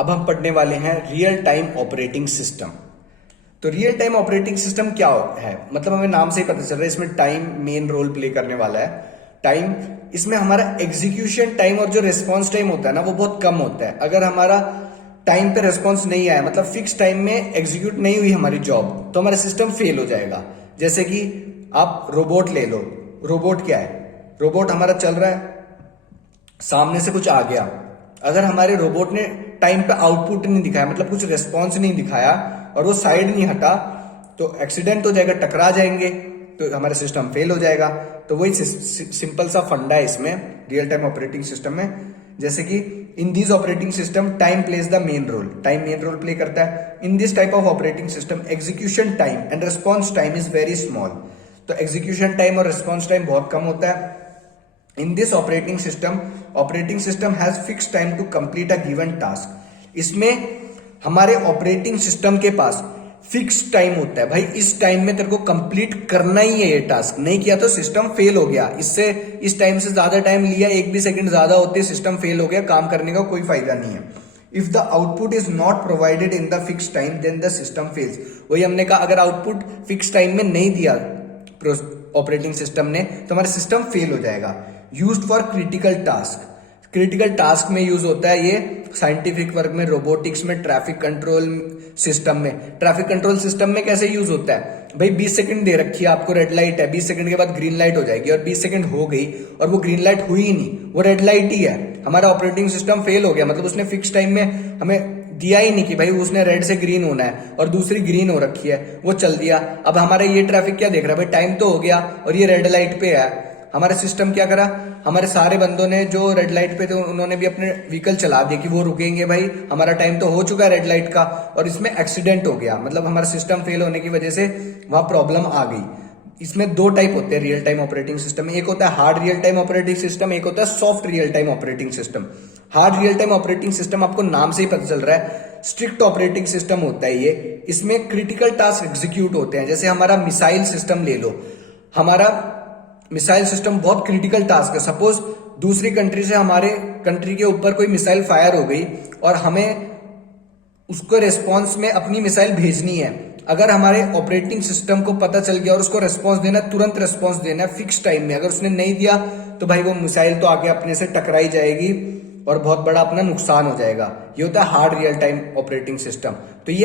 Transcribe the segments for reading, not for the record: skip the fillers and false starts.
अब हम पढ़ने वाले हैं रियल टाइम ऑपरेटिंग सिस्टम। तो रियल टाइम ऑपरेटिंग सिस्टम क्या है, मतलब हमें नाम से ही पता चल रहा है इसमें टाइम मेन रोल प्ले करने वाला है। टाइम, इसमें हमारा एग्जीक्यूशन टाइम और जो रिस्पॉन्स टाइम होता है ना वो बहुत कम होता है। अगर हमारा टाइम पे रिस्पॉन्स नहीं आया, मतलब फिक्स टाइम में एग्जीक्यूट नहीं हुई हमारी जॉब, तो हमारा सिस्टम फेल हो जाएगा। जैसे कि आप रोबोट ले लो। रोबोट क्या है? रोबोट हमारा चल रहा है, सामने से कुछ आ गया, अगर हमारे रोबोट ने टाइम पे आउटपुट नहीं दिखाया, मतलब कुछ रिस्पॉन्स नहीं दिखाया और वो साइड नहीं हटा, तो एक्सीडेंट हो जाएगा, टकरा जाएंगे, तो हमारा सिस्टम फेल हो जाएगा। तो वही सिंपल सा फंडा है इसमें रियल टाइम ऑपरेटिंग सिस्टम में। जैसे कि in this operating system time plays the main role, time main role play करता है। In this type of operating system execution time and response time is very small. तो execution time और response time बहुत कम होता है। In this operating system has fixed time to complete a given task. इसमें हमारे ऑपरेटिंग सिस्टम के पास fix time होता है, भाई इस टाइम में तेरे को कंप्लीट करना ही है ये टास्क, नहीं किया तो सिस्टम फेल हो गया। इससे इस टाइम से ज्यादा टाइम लिया, एक भी सेकंड ज्यादा होते सिस्टम फेल हो गया, काम करने का कोई फायदा नहीं है। If the output is not provided in the fix time then the system fails. वही हमने कहा, अगर आउटपुट फिक्स टाइम में नहीं दिया ऑपरेटिंग सिस्टम ने तो हमारा सिस्टम फेल हो जाएगा। Used for critical task, critical task में यूज होता है ये, साइंटिफिक वर्क में, रोबोटिक्स में, ट्रैफिक कंट्रोल सिस्टम में। ट्रैफिक कंट्रोल सिस्टम में कैसे यूज होता है, भाई 20 सेकंड दे रखी है आपको, रेड लाइट है, 20 सेकंड के बाद ग्रीन लाइट हो जाएगी, और 20 सेकंड हो गई और वो ग्रीन लाइट हुई ही नहीं, वो रेड लाइट ही है, हमारा ऑपरेटिंग सिस्टम फेल हो गया। मतलब उसने फिक्स टाइम में हमें दिया ही नहीं कि भाई उसने रेड से ग्रीन होना है, और दूसरी ग्रीन हो रखी है, वो चल दिया। अब हमारा ये ट्रैफिक क्या देख रहा है, भाई टाइम तो हो गया और ये रेड लाइट पे है। हमारा सिस्टम क्या करा, हमारे सारे बंदों ने जो रेड लाइट पे थे उन्होंने भी अपने व्हीकल चला दिया कि वो रुकेंगे, भाई हमारा टाइम तो हो चुका है रेड लाइट का, और इसमें एक्सीडेंट हो गया, मतलब हमारा सिस्टम फेल होने की वजह से वहां प्रॉब्लम आ गई। इसमें दो टाइप होते हैं रियल टाइम ऑपरेटिंग सिस्टम में, एक होता है hard real time operating system, एक होता है soft real time operating system. Hard real time operating system आपको नाम से ही पता चल रहा है, स्ट्रिक्ट ऑपरेटिंग सिस्टम होता है ये। इसमें क्रिटिकल टास्क एग्जीक्यूट होते हैं। जैसे हमारा मिसाइल सिस्टम ले लो, हमारा मिसाइल सिस्टम बहुत क्रिटिकल टास्क है। सपोज दूसरी कंट्री से हमारे कंट्री के ऊपर कोई मिसाइल फायर हो गई और हमें उसको रिस्पॉन्स में अपनी मिसाइल भेजनी है, अगर हमारे ऑपरेटिंग सिस्टम को पता चल गया और उसको रिस्पॉन्स देना, तुरंत रिस्पॉन्स देना है फिक्स टाइम में, अगर उसने नहीं दिया तो भाई वो मिसाइल तो आके अपने से टकराई जाएगी और बहुत बड़ा अपना नुकसान हो जाएगा। ये होता है hard real time operating system. तो ये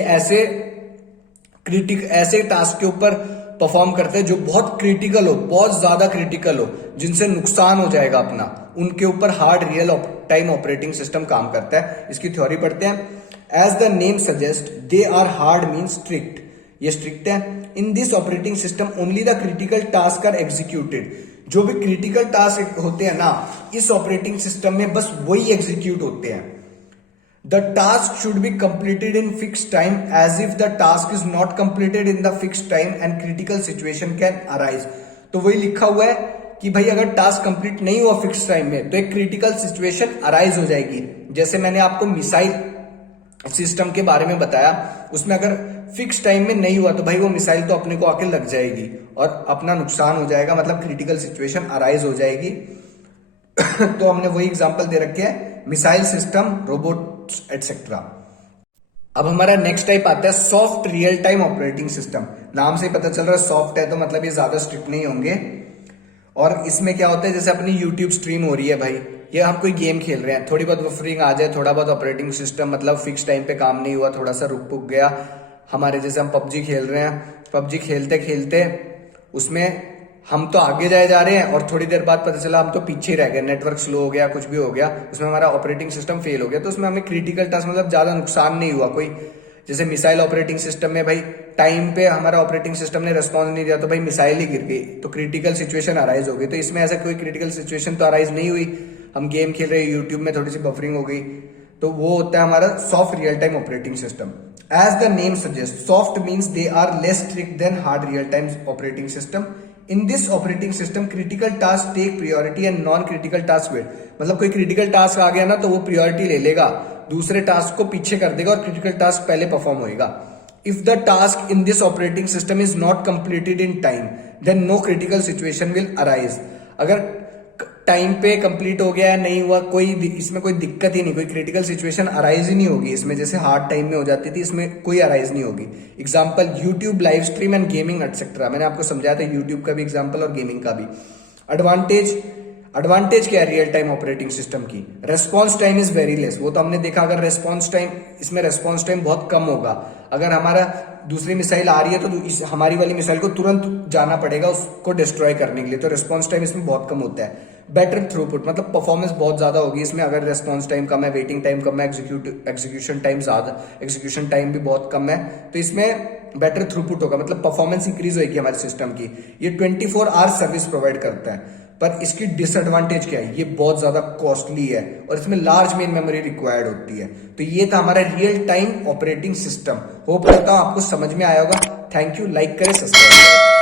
ऐसे टास्क के ऊपर परफॉर्म करते हैं जो बहुत क्रिटिकल हो, बहुत ज्यादा क्रिटिकल हो, जिनसे नुकसान हो जाएगा अपना, उनके ऊपर hard real time operating system काम करता है। इसकी थ्योरी पढ़ते हैं। As the name suggest they are hard mean strict, ये स्ट्रिक्ट है। In this operating system only the critical task are executed. जो भी क्रिटिकल टास्क होते हैं ना इस ऑपरेटिंग सिस्टम में, बस वही एग्जीक्यूट होते हैं। The task should be completed in fixed time, as if the task is not completed in the fixed time and critical situation can arise। तो वही लिखा हुआ है कि भाई अगर टास्क कंप्लीट नहीं हुआ फिक्स टाइम में तो एक क्रिटिकल सिचुएशन अराइज हो जाएगी। जैसे मैंने आपको मिसाइल सिस्टम के बारे में बताया, उसमें अगर फिक्स टाइम में नहीं हुआ तो भाई वो मिसाइल तो अपने को आके लग जाएगी और अपना नुकसान हो जाएगा, मतलब क्रिटिकल सिचुएशन अराइज हो जाएगी। तो हमने वही एग्जांपल दे रखे हैं, मिसाइल सिस्टम, रोबोट एटसेट्रा। अब हमारा नेक्स्ट टाइप आता है soft real time operating system. नाम से पता चल रहा है सॉफ्ट है, तो मतलब ये ज्यादा स्ट्रिक्ट नहीं होंगे। और इसमें क्या होता है, जैसे अपनी यूट्यूब स्ट्रीम हो रही है भाई, ये हम कोई गेम खेल रहे हैं, थोड़ी बहुत बफरिंग आ जाए, थोड़ा बहुत ऑपरेटिंग सिस्टम मतलब फिक्स टाइम पे काम नहीं हुआ, थोड़ा सा रुक पुक गया हमारे, जैसे हम पबजी खेल रहे हैं, पबजी खेलते खेलते उसमें हम तो आगे जाए जा रहे हैं और थोड़ी देर बाद पता चला हम तो पीछे ही रह गए, नेटवर्क स्लो हो गया, कुछ भी हो गया, उसमें हमारा ऑपरेटिंग सिस्टम फेल हो गया। तो उसमें हमें क्रिटिकल टास्क मतलब ज्यादा नुकसान नहीं हुआ कोई। जैसे मिसाइल ऑपरेटिंग सिस्टम में भाई टाइम पे हमारा ऑपरेटिंग सिस्टम ने रिस्पॉन्स नहीं दिया तो भाई मिसाइल ही गिर गई, तो क्रिटिकल सिचुएशन अराइज हो गई। तो इसमें ऐसा कोई क्रिटिकल सिचुएशन तो अराइज नहीं हुई, हम गेम खेल रहे हैं, यूट्यूब में थोड़ी सी बफरिंग हो गई, तो वो होता है हमारा soft real time operating system. As the name suggest, soft means they are less strict than hard real time operating system. In this operating system critical task take priority and non critical task wait. मतलब कोई critical task आ गया ना तो वो priority ले लेगा, दूसरे task को पीछे कर देगा और क्रिटिकल टास्क पहले परफॉर्म होएगा। If the task in this operating system is not completed in time then no critical situation will arise. अगर टाइम पे कंप्लीट हो गया, नहीं हुआ, इसमें कोई दिक्कत ही नहीं, कोई क्रिटिकल सिचुएशन अराइज ही नहीं होगी इसमें, जैसे हार्ड टाइम में हो जाती थी, इसमें कोई अराइज नहीं होगी। Example YouTube live stream and gaming etcetera, मैंने आपको समझाया था यूट्यूब का भी एग्जाम्पल और गेमिंग का भी। एडवांटेज क्या है रियल टाइम ऑपरेटिंग सिस्टम की? Response time is very less, वो तो हमने देखा। अगर रेस्पॉन्स टाइम, इसमें रेस्पॉन्स टाइम बहुत कम होगा। अगर हमारा दूसरी मिसाइल आ रही है तो हमारी वाली मिसाइल को तुरंत जाना पड़ेगा उसको डिस्ट्रॉय करने के लिए, तो रेस्पॉन्स टाइम इसमें बहुत कम होता है। बेटर थ्रूपुट, मतलब परफॉर्मेंस बहुत ज्यादा होगी इसमें। अगर रेस्पॉन्स टाइम कम है, वेटिंग टाइम कम है, एग्जीक्यूशन टाइम ज्यादा, एग्जीक्यूशन टाइम भी बहुत कम है, तो इसमें बेटर थ्रूपुट होगा, मतलब परफॉर्मेंस इंक्रीज होगी हमारे सिस्टम की। ये 24 आवर सर्विस प्रोवाइड करता है। पर इसकी डिसएडवांटेज क्या है? ये बहुत ज्यादा कॉस्टली है और इसमें लार्ज मेन मेमोरी रिक्वायर्ड होती है। तो ये था हमारा real time operating system. Hope करता हूं आपको समझ में आया होगा। थैंक यू, लाइक करें, सब्सक्राइब करें।